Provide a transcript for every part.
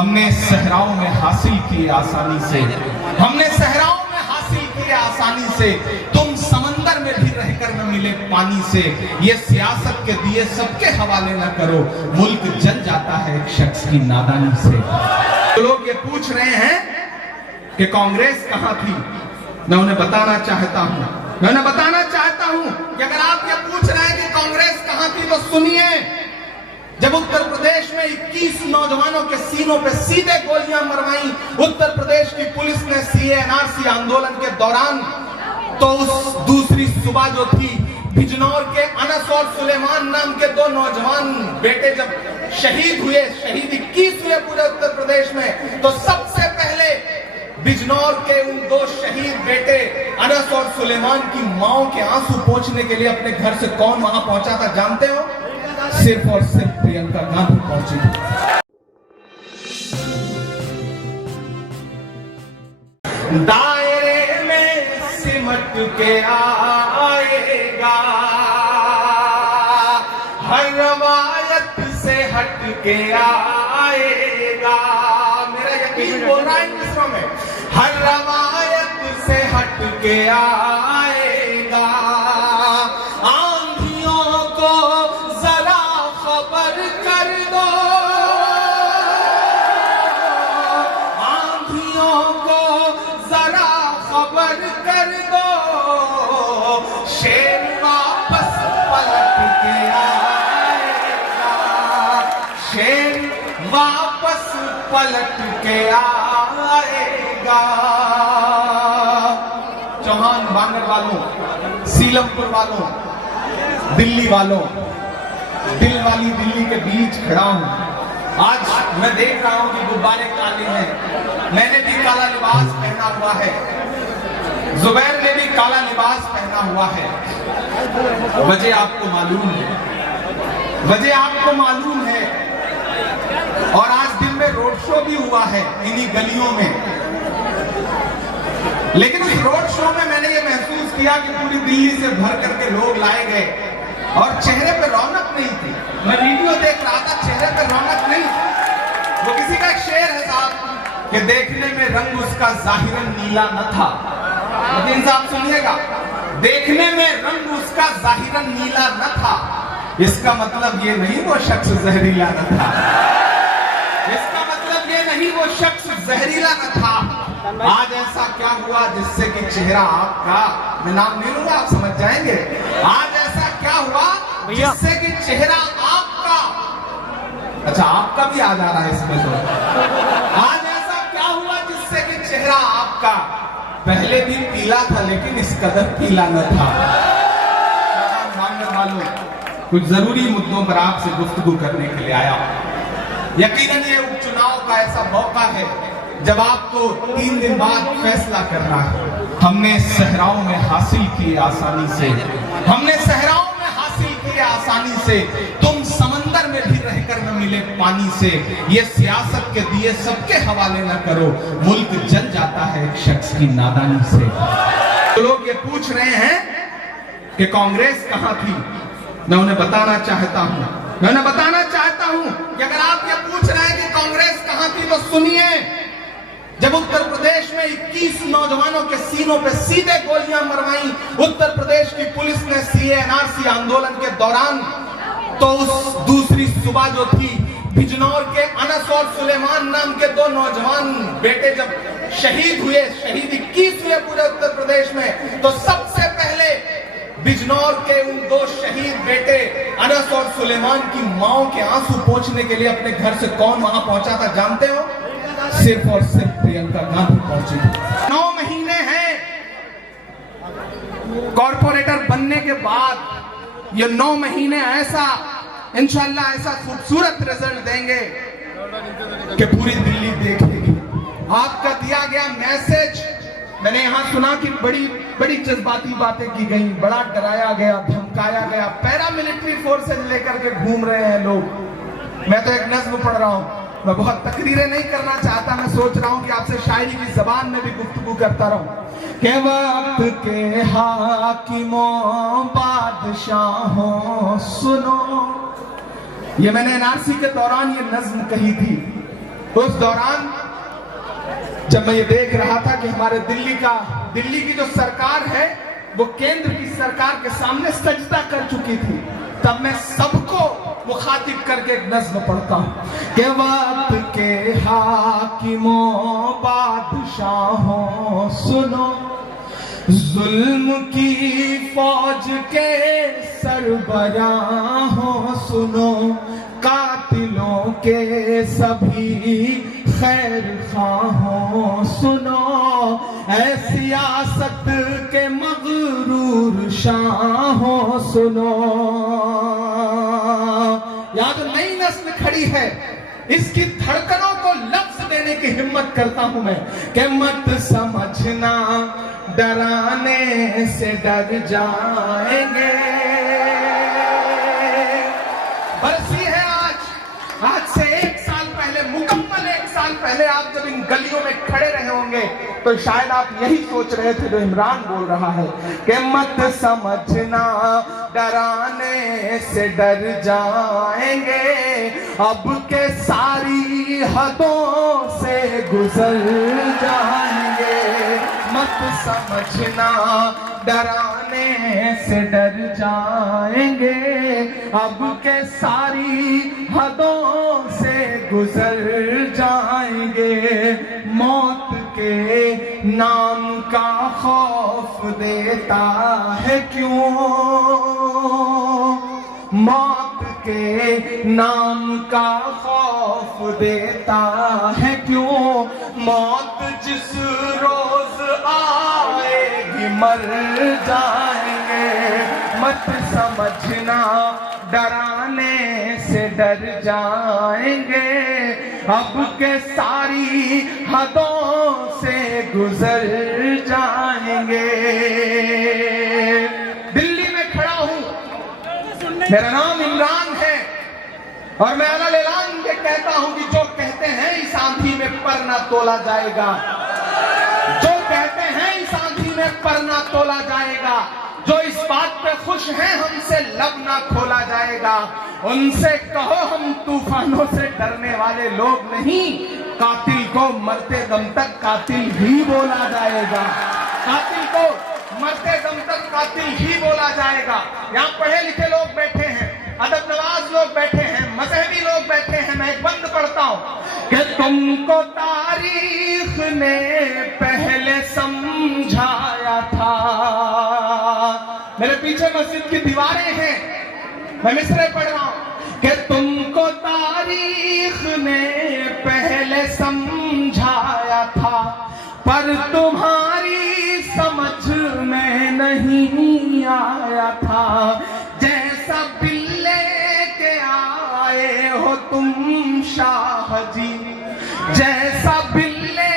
हमने सहराओं में हासिल किए आसानी से, हमने सहराओं में हासिल किए आसानी से, तुम समंदर में भी रहकर न मिले पानी से। ये सियासत के दिए सबके हवाले न करो, मुल्क जल जाता है एक शख्स की नादानी से। तो लोग ये पूछ रहे हैं कि कांग्रेस कहां थी। मैं उन्हें बताना चाहता हूं, मैं उन्हें बताना चाहता हूं कि अगर आप ये पूछ रहे हैं कि कांग्रेस कहां थी तो सुनिए। जब उत्तर प्रदेश में 21 नौजवानों के सीनों पे सीधे गोलियां मरवाई उत्तर प्रदेश की पुलिस ने सीए एनआरसी आंदोलन के दौरान, तो उस दूसरी सुबह जो थी बिजनौर के अनस और सुलेमान नाम के दो नौजवान बेटे जब शहीद हुए, शहीद 21 हुए पूरे उत्तर प्रदेश में, तो सबसे पहले बिजनौर के उन दो शहीद बेटे अनस और सुलेमान की माओ के आंसू पोंछने के लिए अपने घर से कौन वहां पहुंचा था जानते हो? सिर्फ और सिर्फ प्रियंका गांधी पहुंची। दायरे में सिमट के आएगा, हर रवायत से हट के आएगा। मेरा यकीन बोल रहा है मित्रों में, हर रवायत से हट के आएगा। आंधियों को जरा खबर कर दो, आंधियों को जरा खबर कर दो, शेर वापस पलट के आएगा, शेर वापस पलट के आएगा। चौहान बांगर वालों, सीलमपुर वालों, दिल्ली वालों, दिल वाली दिल्ली के बीच खड़ा हूं। आज मैं देख रहा हूं कि गुब्बारे काले हैं, मैंने भी काला लिबास पहना हुआ है, जुबैर ने भी काला लिबास पहना हुआ है। वजह आपको मालूम है, वजह आपको मालूम है। और आज दिन में रोड शो भी हुआ है इन्हीं गलियों में, लेकिन उस रोड शो में मैंने ये महसूस किया कि पूरी दिल्ली से भर करके लोग लाए गए और चेहरे पे रौनक नहीं थी। मैं वीडियो देख रहा था, चेहरे पे रौनक नहीं थी। वो किसी का एक शेर है साहब कि देखने में रंग उसका जाहिरन नीला न था, लेकिन साहब सुनिएगा, देखने में रंग उसका जाहिरन नीला न था, इसका मतलब ये नहीं वो शख्स जहरीला न था, इसका मतलब ये नहीं वो शख्स जहरीला न था। आज ऐसा क्या हुआ जिससे कि चेहरा आपका, मैं नाम नहीं लूंगा आप समझ जाएंगे, आज ऐसा क्या हुआ जिससे कि चेहरा आपका, अच्छा आपका भी आ जा रहा है इसमें तो, आज ऐसा क्या हुआ जिससे कि चेहरा आपका पहले भी पीला था लेकिन इस कदर पीला न था। मानने वालों, कुछ जरूरी मुद्दों पर आपसे गुफ्तगू करने के लिए आया। यकीनन ये उपचुनाव का ऐसा मौका है जब आपको 3 दिन बाद फैसला करना है। हमने सहराओं में हासिल किए आसानी से, हमने सहराओं में हासिल किए आसानी से, तुम समंदर में भी रहकर न मिले पानी से। ये सियासत के दिए सबके हवाले न करो, मुल्क जल जाता है एक शख्स की नादानी से। तो लोग ये पूछ रहे हैं कि कांग्रेस कहां थी। मैं उन्हें बताना चाहता हूं, मैं उन्हें बताना चाहता हूं कि अगर आप ये पूछ रहे हैं कि कांग्रेस कहां थी तो सुनिए। जब उत्तर प्रदेश में 21 नौजवानों के सीनों पे सीधे गोलियां मरवाई उत्तर प्रदेश की पुलिस ने सीए एनआरसी आंदोलन के दौरान, तो उस दूसरी सुबह जो थी बिजनौर के अनस और सुलेमान नाम के दो नौजवान बेटे जब शहीद हुए, शहीद 21 हुए पूरे उत्तर प्रदेश में, तो सबसे पहले बिजनौर के उन दो शहीद बेटे अनस और सुलेमान की माओ के आंसू पोंछने के लिए अपने घर से कौन वहां पहुंचा था जानते हो? सिर्फ और सिर्फ प्रियंका गांधी पहुंची। 9 महीने हैं कॉर्पोरेटर बनने के बाद, ये 9 महीने ऐसा इंशाल्लाह ऐसा खूबसूरत रिजल्ट देंगे कि पूरी दिल्ली देखेगी। आपका दिया गया मैसेज, मैंने यहां सुना कि बड़ी बड़ी जज्बाती बातें की गई, बड़ा डराया गया, धमकाया गया, पैरामिलिट्री फोर्सेज लेकर के घूम रहे हैं लोग। मैं तो एक नज्म पढ़ रहा हूं, मैं बहुत तकरीरें नहीं करना चाहता, मैं सोच रहा हूं कि आपसे शायरी की जबान में भी गुफ्तगू करता रहूं कि वक्त के हाकिमों बादशाहों सुनो। ये मैंने एनआरसी के दौरान ये नज्म कही थी उस दौरान जब मैं ये देख रहा था कि हमारे दिल्ली की जो सरकार है वो केंद्र की सरकार के सामने सजदा कर चुकी थी, तब मैं सबको मुखातिब करके एक नज्म पढ़ता हूं कि वक्त के हाकिमों बादशाहों सुनो, जुल्म की फौज के सरबराहों सुनो, कातिलों के सभी खैर खाहों सुनो, ऐ सियासत के मगरूर शाहों सुनो। यहाँ जो नई नस्ल खड़ी है इसकी धड़कनों को लफ्ज देने की हिम्मत करता हूं मैं कि मत समझना डराने से डर जाएंगे। बरसी है आज से 1 साल पहले, मुकम्मल 1 साल पहले आप जब इन गलियों में खड़े रहे होंगे तो शायद आप यही सोच रहे थे जो इमरान बोल रहा है कि मत समझना डराने से डर जाएंगे, अब के सारी हदों से गुजर जाएंगे। मत समझना डराने से डर जाएंगे, अब के सारी हदों से गुजर जाएंगे। मौत के नाम का खौफ देता है क्यों, मौत के नाम का खौफ देता है क्यों, मौत जिस रोज आएगी मर जाएंगे। मत समझना डराने से डर जाएंगे, अब के सारी हदों से गुजर जाएंगे। दिल्ली में खड़ा हूं, मेरा नाम इमरान है और मैं अलग ऐलान ये कहता हूं कि जो कहते हैं इस आंधी में पर ना तोला जाएगा, जो कहते हैं इस आंधी में पर ना तोला जाएगा, जो इस बात पे खुश हैं हमसे लब ना खोला जाएगा, उनसे कहो हम तूफानों से डरने वाले लोग नहीं, कातिल को मरते दम तक कातिल ही बोला जाएगा, कातिल को मरते दम तक कातिल ही बोला जाएगा। यहाँ पढ़े लिखे लोग बैठे हैं, अदब नवाज लोग बैठे हैं, मजहबी लोग बैठे हैं, मैं एक बंद पढ़ता हूं कि तुमको तारीख ने पहले समझाया था। मेरे पीछे मस्जिद की दीवारें हैं, मैं मिसरे पढ़ रहा हूं कि तुमको तारीख ने पहले समझाया था, पर तुम्हारी समझ में नहीं आया था। जैसा बिल्ले के आए हो तुम शाह जी, जैसा बिल्ले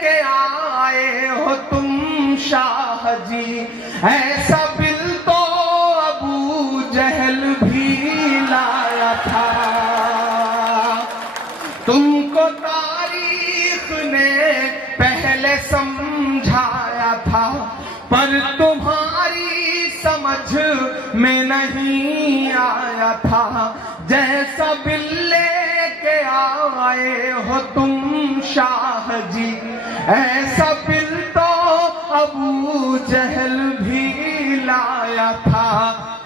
के आए हो तुम शाह जी, ऐसा बिल तो अबू जहल भी लाया था। तुमको तारीख ने पहले समझाया था, पर तुम्हारी समझ में नहीं आया था। जैसा बिल्ले के आए हो तुम शाह जी, ऐसा बिल तो अबू जहल भी लाया था।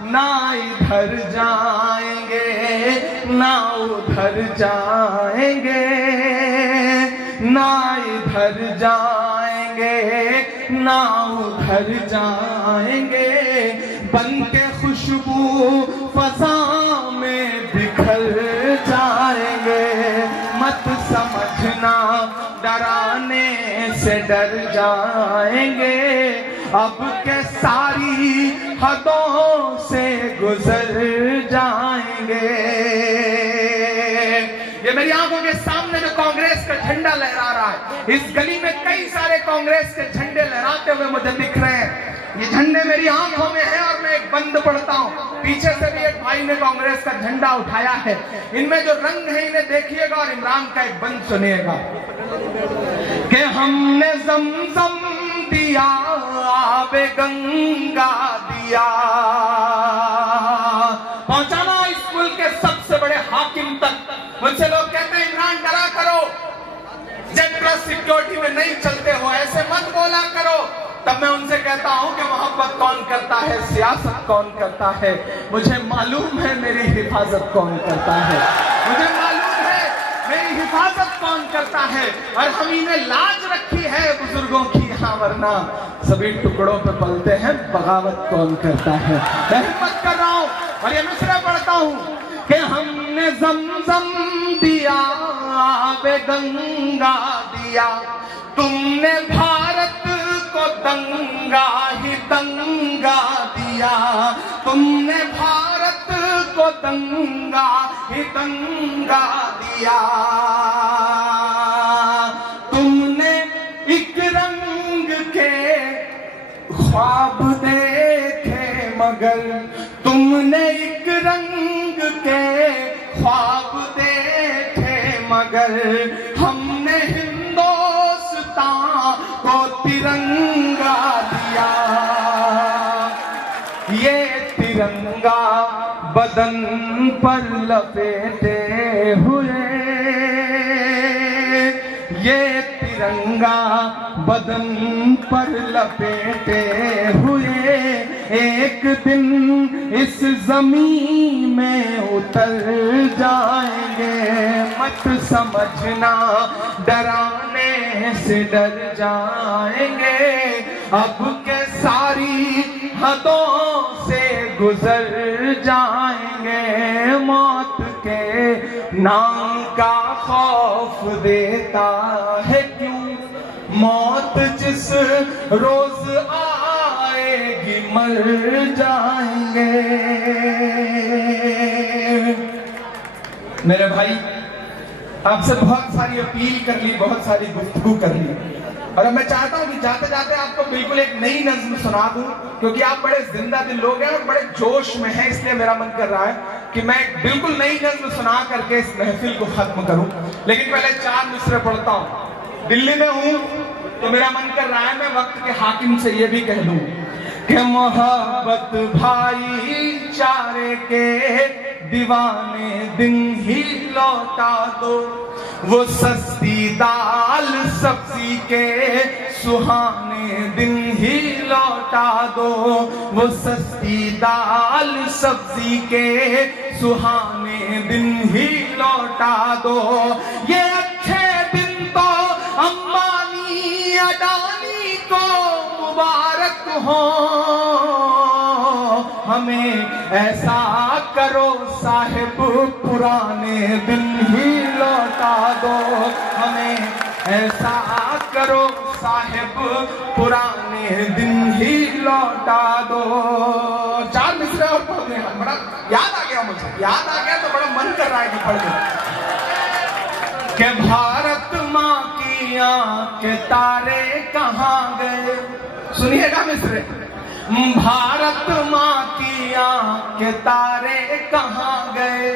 ना इधर जाएंगे ना उधर जाएंगे, ना इधर जाएंगे ना उधर जाएंगे, बनके खुशबू फजा में बिखर जाएंगे। मत समझना डराने से डर जाएंगे, अब के सारी हदों से गुजर जाएंगे। ये मेरी आंखों के सामने जो कांग्रेस का झंडा लहरा रहा है, इस गली में कई सारे कांग्रेस के झंडे लहराते हुए मुझे दिख रहे हैं। ये झंडे मेरी आंखों में है और मैं एक बंद पढ़ता हूँ। पीछे से भी एक भाई ने कांग्रेस का झंडा उठाया है। इनमें जो रंग है इन्हें देखिएगा और इमरान का एक बंद सुनिएगा कि हमने ज़मज़म दिया, आबे गंगा दिया, पहुंचाना इस मुल्क के सबसे बड़े हाकिम तक, मुझसे लोग कहते हैं इमरान डरा करो, जेड प्लस सिक्योरिटी में नहीं चलते हो, ऐसे मत बोला करो। तब मैं उनसे कहता हूं कि मोहब्बत कौन करता है, सियासत कौन करता है। मुझे मालूम है मेरी हिफाजत कौन करता है, मुझे मालूम है मेरी हिफाजत कौन करता है। और हम इन्हें लाज रखी है बुजुर्गों की यहाँ, वरना सभी टुकड़ों पे पलते हैं, बगावत कौन करता है। मैं हिम्मत कर रहा हूं और ये मिसरा पढ़ता हूं कि हमने ज़मज़म दिया, आबे गंगा दिया, तुमने भारत को दंगा ही दंगा दिया, तुमने भारत को दंगा ही दंगा दिया। तुमने एक रंग के ख्वाब देखे मगर, तुमने एक रंग के ख्वाब देखे मगर, हमने हिंदुस्तान को तिरंगा दिया। ये तिरंगा बदन पर लपेटे हुए, ये तिरंगा बदन पर लपेटे हुए, एक दिन इस जमीन में उतर जाएंगे। मत समझना डराने से डर जाएंगे, अब के सारी हदों से गुजर जाएंगे। मौत के नाम का खौफ देता है क्यों, मौत जिस रोज आएगी मर जाएंगे। मेरे भाई, आपसे बहुत सारी अपील कर ली, बहुत सारी गुफ्तगू कर ली, और अब मैं चाहता हूं कि जाते जाते आपको बिल्कुल एक नई नज्म सुना दूं, क्योंकि आप बड़े जिंदा दिल लोग हैं और बड़े जोश में हैं, इसलिए मेरा मन कर रहा है कि मैं एक बिल्कुल नई नज्म सुना करके इस महफिल को खत्म करूं। लेकिन पहले 4 मिसरे पढ़ता हूं। दिल्ली में हूं तो मेरा मन कर रहा है मैं वक्त के हाकिम से ये भी कह दूं कि मोहब्बत भाईचारे के दीवाने दिन ही लौटा दो, वो सस्ती दाल सब्जी के सुहाने दिन ही लौटा दो, वो सस्ती दाल सब्जी के सुहाने दिन ही लौटा दो। ये अच्छे दिन तो अंबानी अडानी को मुबारक हो, हमें ऐसा करो साहिब पुराने दिन ही लौटा दो, हमें ऐसा करो साहिब पुराने दिन ही लौटा दो। 4 मिसरे और पढ़ दें, बड़ा याद आ गया, मुझे याद आ गया तो बड़ा मन कर रहा है कि पढ़ दें। कि भारत माँ की आंखें तारे कहाँ गए, सुनिएगा मिसरे। भारत माँ की आंखें तारे कहाँ गए,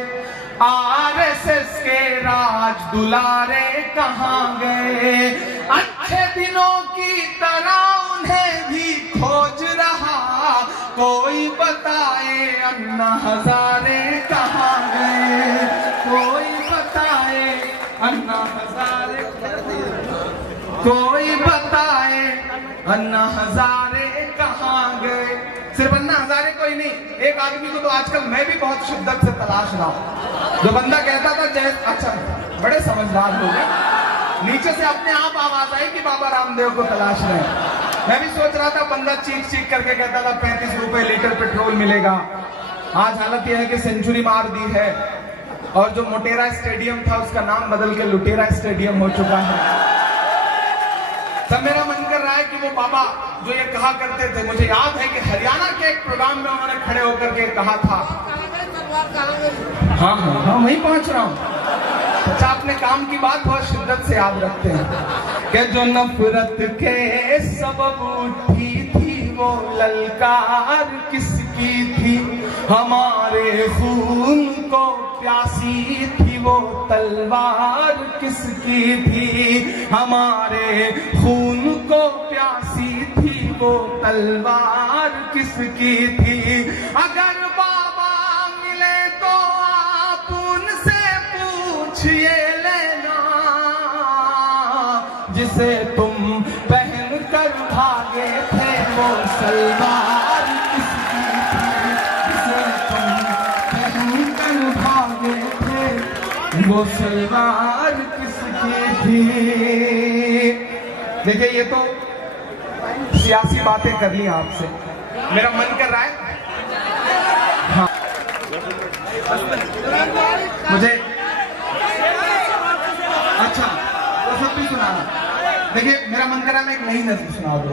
आरएसएस के राज दुलारे कहाँ गए, अच्छे दिनों की तरह उन्हें भी खोज रहा, कोई बताए अन्ना हजारे कहाँ गए, कोई बताए अन्ना हजारे, कोई बताए अन्ना हजारे कहाँ गए। सिर्फ अन्ना हजारे कोई नहीं, एक आदमी को तो आजकल मैं भी बहुत शिद्दत से तलाश रहा हूं, जो बंदा कहता था जय, अच्छा बड़े समझदार लोग हैं, नीचे से अपने आप आवाज आई कि बाबा रामदेव को तलाश रहे हैं। मैं भी सोच रहा था, बंदा चीख चीख करके कहता था 35 रुपए लीटर पेट्रोल मिलेगा। आज हालत यह है कि सेंचुरी मार दी है, और जो मोटेरा स्टेडियम था उसका नाम बदल के लुटेरा स्टेडियम हो चुका है। तब मेरा मन कर रहा है कि वो बाबा जो ये कहा करते थे, मुझे याद है कि हरियाणा के एक प्रोग्राम में उन्होंने खड़े होकर के कहा था, हाँ हाँ हाँ वहीं पहुंच रहा हूँ। अच्छा, अपने काम की बात बहुत शिद्दत से याद रखते हैं कि जो नफरत के सबब उठी थी वो ललकार किसकी थी, हमारे खून को प्यासी थी वो तलवार किसकी थी, हमारे खून को प्यासी थी वो तलवार किसकी थी। अगर बाबा मिले तो आप उनसे पूछ जिसे तुम पहन कर भागे थे वो सलवार किसकी थी, जिसे तुम पहन कर भागे थे वो सलवार किसकी थी। देखिए ये तो सियासी बातें कर ली आपसे, मेरा मन कर रहा है हाँ मुझे अच्छा वो सब भी सुनाना। देखिए मेरा मन कर रहा है मैं एक नई नज़म सुना दूँ।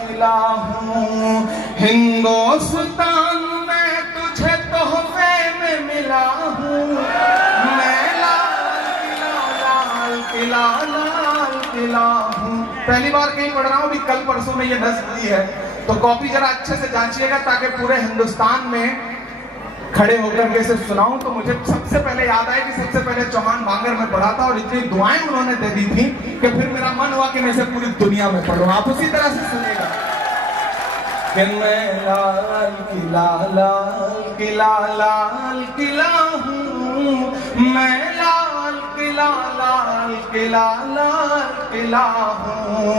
किला हूँ हिंदुस्तान में तुझे तोहफे में मिला हूँ, मैं लाल किला हूँ। पहली बार कहीं पढ़ रहा हूँ, अभी कल परसों में ये नज़्म दी है, तो कॉपी जरा अच्छे से जांचिएगा ताकि पूरे हिंदुस्तान में खड़े होकर के इसे सुनाऊं। तो मुझे सबसे पहले याद आया कि सबसे पहले चौहान बांगर में पढ़ा था और इतनी दुआएं उन्होंने दे दी थी कि फिर मेरा मन हुआ कि मैं इसे पूरी दुनिया में पढ़ूं। आप उसी तरह से सुनिएगा कि मैं लाल किला हूँ, मैं लाल किला हूँ,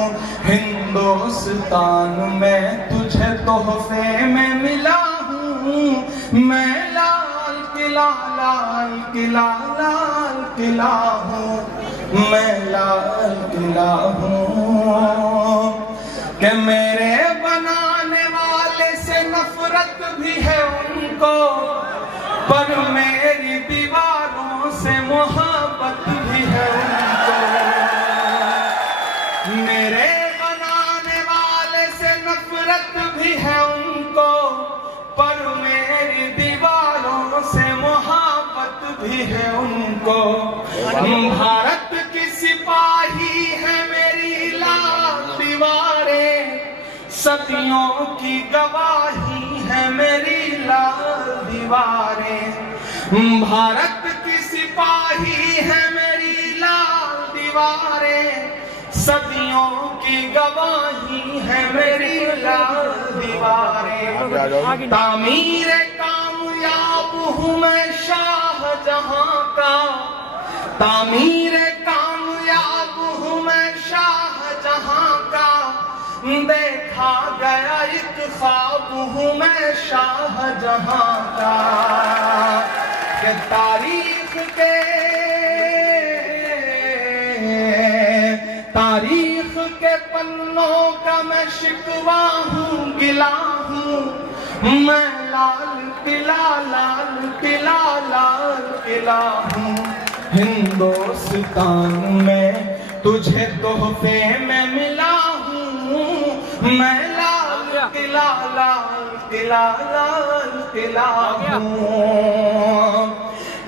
हिंदुस्तान में तुझे तोहफे में मिला हूँ, मैं लाल किला हूँ, मैं लाल किला हूँ। कि मेरे बनाने वाले से नफरत भी है उनको, पर मेरी दीवारों से मोहब्बत भी है उनको। मेरे बनाने वाले से नफरत भी है उनको, पर मेरी दीवारों से मोहब्बत भी है उनको। भारत की सिपाही है मेरी लाल दीवारें, सदियों की गवाही है मेरी लाल दीवारें। भारत की सिपाही है मेरी लाल दीवारें, सदियों की गवाही है मेरी लाल दीवारें। तामीर कामयाब हूँ मैं शाहजहां का, तामीर कामयाब हूँ मैं शाहजहां का, देखा गया एक ख्वाब हूँ मैं शाहजहां का। कि तारीख के पन्नों का मैं शिकवा हूँ, गिला हूँ, मैं लाल किला हूँ, हिंदुस्तान में तुझे तोहफे में मिला हूँ, मैं लाल किला हूँ।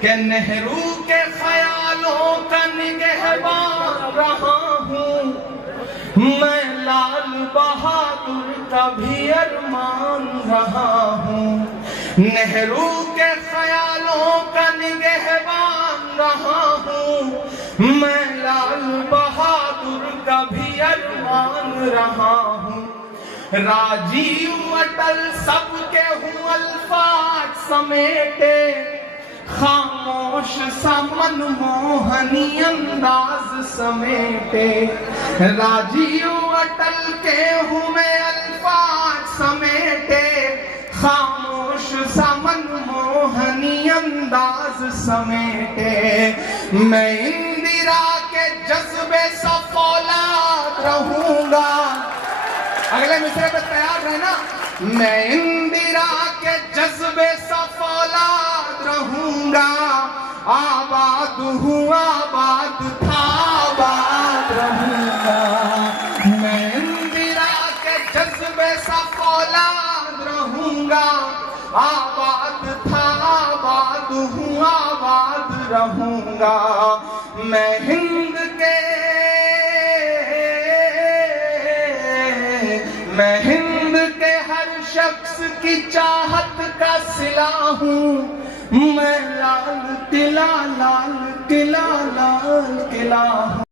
कि नेहरू के ख्यालों का निगहबान रहा हूँ, मैं लाल बहादुर का भी अरमान रहा हूँ। नेहरू के ख्यालों का निगहबान रहा हूँ, मैं लाल बहादुर का भी अरमान रहा हूँ। राजीव अटल सबके हूँ अल्फाज समेटे, खामोश सा मनमोहनी अंदाज समेटे। राजीव अटल के हूँ मैं अल्फाज समेटे, खामोश सा मनमोहनी अंदाज समेटे। मैं इंदिरा के जज्बे सा फौलाद रहूंगा, अगले मिसरे पे तैयार रहना। मैं इंदिरा के जज्बे सा फौलाद रहूंगा, आबाद हूँ आबाद था आबाद रहूंगा। मैं इंदिरा के जज्बे सा फौलाद रहूंगा, आबाद था आबाद हूँ आबाद रहूंगा। मैं हिंद के हर शख्स की चाहत का सिला हूँ, मैं लाल किला हूँ।